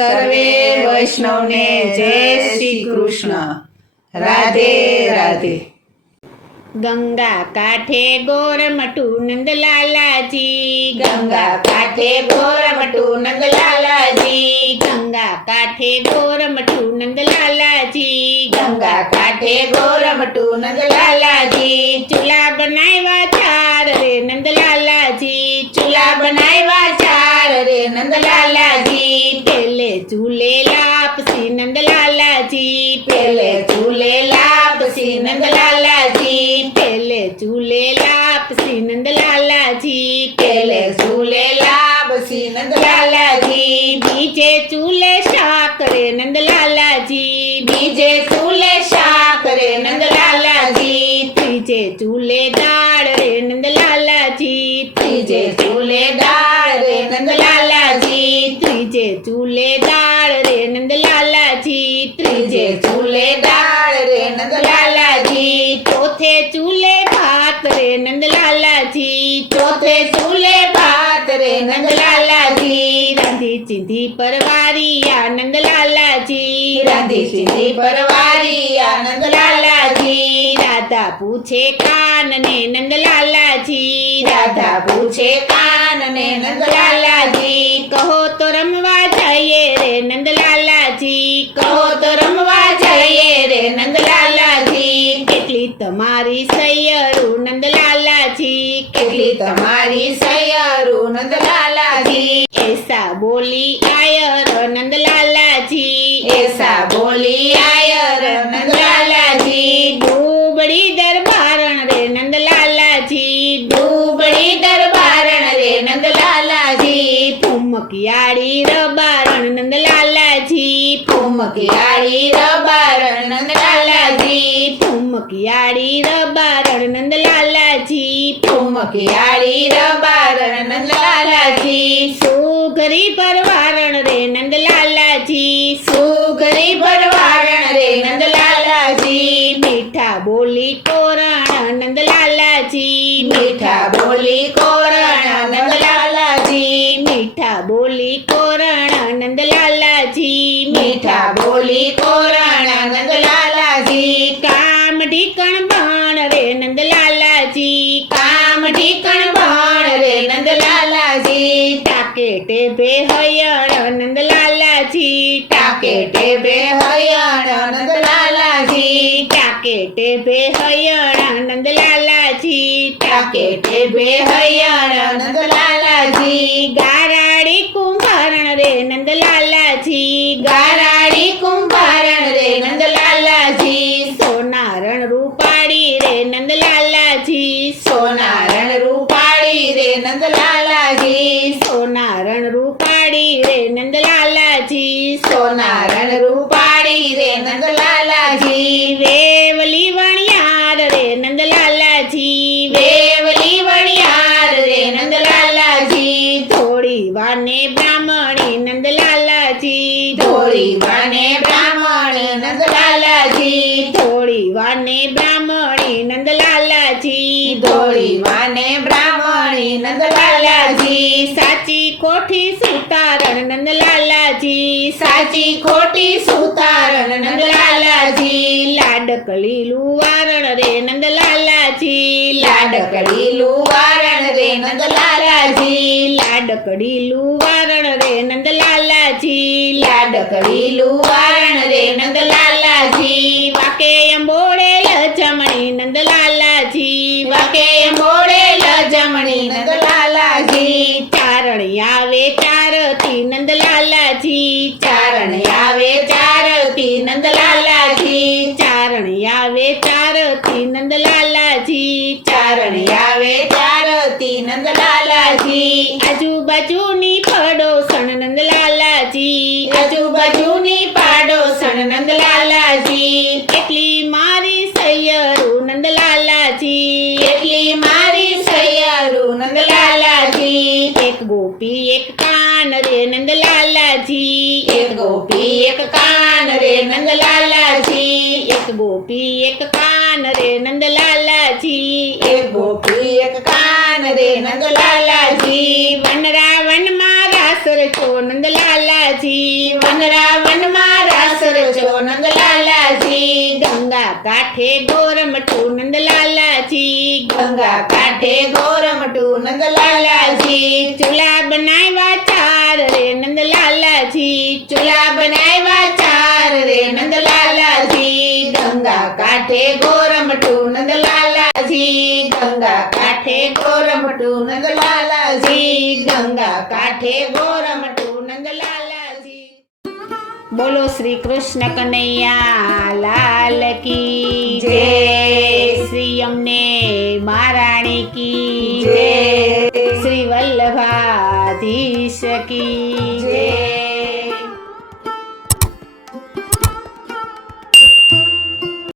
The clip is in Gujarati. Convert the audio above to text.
સર્વે વૈષ્ણવને જય શ્રી કૃષ્ણ. રાધે રાધે. ગંગા કાંઠે ગોરમટુ નંદલાલાજી, ગંગા કાંઠે ગોરમટુ નંદલાલાજી, ગંગા કાંઠે ગોરમટુ નંદલાલાજી, ગંગા કાંઠે ગોરમટુ નંદલાલાજી. ચૂલા બનાવ્યા ચાર રે નંદલાલાજી, ચૂલા બનાવ્યા ચાર રે નંદલાલાજી, પેલે ચૂલે લાપસી નંદલાલાજી, પેલે ચૂલે લાપસી નંદલાલાજી, પેલે ચૂલે લાપસી નંદલાલાજી, પેલે ચૂલે લાપસી નંદલાલાજી, બીજે ચૂલે શાક રે નંદલાલાજી, બીજે ચૂલે શાક રે નંદલાલાજી, ત્રીજે ચૂલે દાળ રે નંદલાલાજી, ત્રીજે ચૂલે દાળ રે નંદલાલાજી, ત્રીજે ચૂલે દાળ રે નંદલાલાજી, ત્રીજે ચૂલે દાળ રે નંદલાલાજી, ચોથે ચૂલે ભાત રે નંદલાલાજી, ચોથે ચૂલે ભાત રે નંદલાલાજી, રાંધી ચીંધી પરવારિયા નંદલાલાજી, રાંધી સીધી પરવારિયા નંદલાલાજી, રાધા પૂછે કાનને નંદલાલાજી, રાધા પૂછે કાનને નંદલાલાજી, કહો તો રમવા જઈએ રે નંદલાલાજી, કહો તો રમવા જઈએ રે નંદલાલાજી, કેટલી તમારી સૈયરું નંદલાલાજી, કેટલી તમારી સૈયરું નંદલાલાજી, એસા બોલી આયર નંદલાલાજી, એસા બોલી આયર નંદલાલાજી, ડૂબડી દરબારણ રે નંદલાલાજી, ડૂબડી દરબારણ રે નંદલાલાજી, ફૂમકિયાળી રબારણ નંદલાલાજી, ફૂમકિયાળી રબારણ નંદલાલાજી, ફૂમકિયાળી રબારણ નંદલાલાજી, ફૂમકિયાળી રબારણ નંદલાલાજી, સુઘરી પરવારણ રે નંદલાલાજી, સુગરી પરવારણ રે નંદલાલાજી, મીઠા બોલી કોરણ નંદલાલાજી, મીઠા બોલી કોરણ નંદલાલાજી, મીઠા બોલી કોરણ નંદલાલાજી, મીઠા બોલી કોરણ નંદલાલાજી, કામ ઢીકણ બણ રે નંદલાલાજી, કામ ઢીકણ બણ રે નંદલાલાજી, ટાકે ટેભે હયણ નંદલાલાજી, ટાકે ટેબે હયણ નંદલાલાજી, ટાકે ટેભે હયણ નંદલાલાજી, ટાકે ટેબે હયણ નંદલાલાજી, ગારાડી કુંભારણ રે નંદલાલાજી, ગારાડી કુંભારણ રે નંદલાલાજી, સોનારણ રૂપાળી રે નંદલાલાજી, સોનારણ રૂપાળી રે નંદલાલાજી, સોનારણ રૂપાળી રે નંદલાલાજી, સોનારણ રૂપાળી રે નંદલાલાજી, વેવલી વણિયાર રે નંદલાલાજી, વેવલી વણિયાર રે નંદલાલાજી, થોડી વાને બ્રાહ્મણી નંદલાલાજી, ધોળી વાને બ્રાહ્મણ નંદલાલાજી, થોડી વાને બ્રાહ્મણી નંદલાલાજી, ધોળી વાને બ્રાહ્મણી નંદલાલાજી, સાચી કોઠી સુતારણ નંદલાલાજી, સાચી ખોટી સુતારણ નંદલાલાજી, લાડકલી લુવારણ રે નંદલાલાજી, લાડકડી લુવારણ રે નંદલાલાજી, લાડકડી લુવારણ રે નંદલાલાજી, લાડકડી લુવારણ રે નંદલાલાજી, વાકે અંબોડે લજમણી નંદલાલાજી, વાકે મોડેલ જમણી નંદલાલાજી, ચારણ આવે ચારતી નંદલાલાજી, ચારણ આવે ચારતી નંદલાલાજી, ચારણ આવે ચારતી નંદલાલાજી, ચારણ આવે ચારતી નંદલાલાજી, આજુબાજુની પડોસણ નંદલાલાજી, આજુબાજુની પાડોસણ નંદલાલાજી, એટલી મારી સૈયરું નંદલાલાજી, એટલી મારી સૈયરું નંદલાલાજી, એક ગોપી એક કાન રે નંદલાલાજી, એક ગોપી એક કાન રે નંદલાલાજી, એક ગોપી એક કાન રે નંદલાલાજી, એક ગોપી એક કાન રે નંદલાલાજી, વનરાવનમાં રાસ રચો નંદલાલાજી, નંદલાલાજી વનરાવનમાં રાસ રચ્યો નંદલાલાજી ગંગા કાંઠે ગોરમઠું નંદલાલાજી ગંગા કાંઠે ગોરમટું નંદલાલાજી ચૂલા બનાવ્યા ચાર રે નંદલાલાજી ચૂલા બનાવ્યા ચાર રે નંદલાલાજી ગંગા કાંઠે ગોરમટું નંદલાલાજી ગંગા કાંઠે ગોરમટું નંદલાલાજી ગંગા કાંઠે ગોરમટું નંદલાલાજી બોલો શ્રી કૃષ્ણ કનૈયા લાલ કી જય. શ્રી અમને મહારાણી કી જય. શ્રી વલ્લભાધીશ કી